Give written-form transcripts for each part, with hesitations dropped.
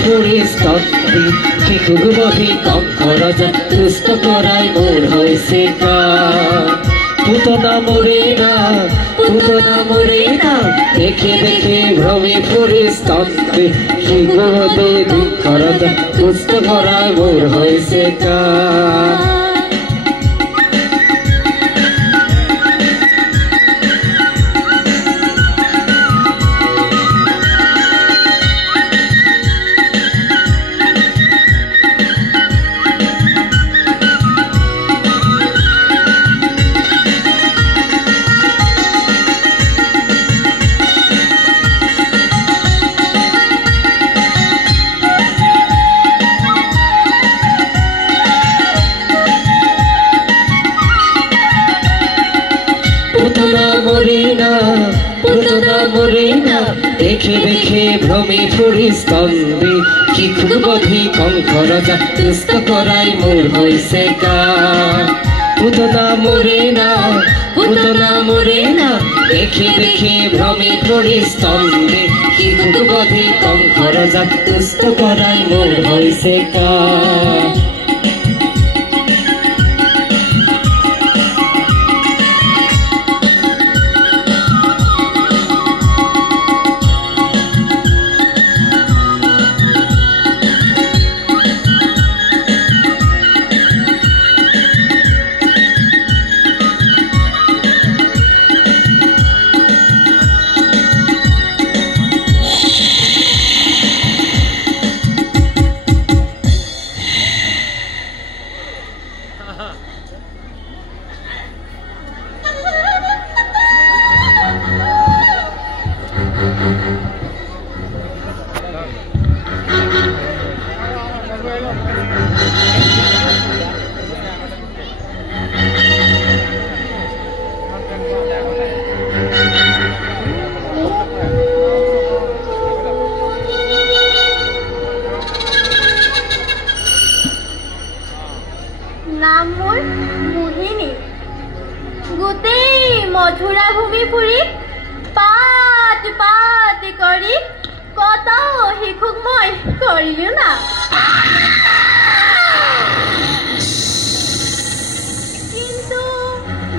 ফুৰি স্তব্ধি শিশুক বধি কংস ৰজা তুষ্ট কৰাই মোৰ হৈছে কাম পুতনা মৰে না দেখে দেখে ভ্ৰমি ফুৰি স্তব্ধি শিশু বধি কংস ৰজা তুষ্ট কৰাই মোৰ হৈছে কাম পুতনা মরে না দেখে দেখে ভ্রমে ফুরি স্তম্ভে শিশুক বধি কংস রজা তুষ্ট করাই মোর হইছে কাম পুতনা মরে না দেখে দেখে ভ্রমে ফুরি স্তম্ভে শিশুক বধি কংস রজা তুষ্ট করাই মোর হইছে কাম মথুরা ভূমি ফুৰি পাত পাত কৰি কত শিশুক মই কৰিলো না কিন্তু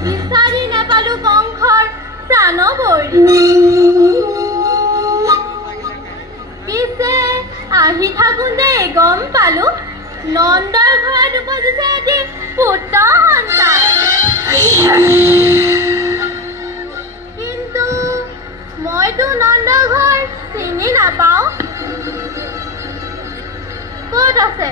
বিচাৰি নাপালো কংসৰ প্ৰাণবৰি পিছে আহি থাকোঁতে গম পালো নন্দৰ ঘৰত উপজিছে এটি পুত্ৰ সন্তান মইতো নন্দৰ ঘৰ চিনি নাপাওঁ ক'ত আছে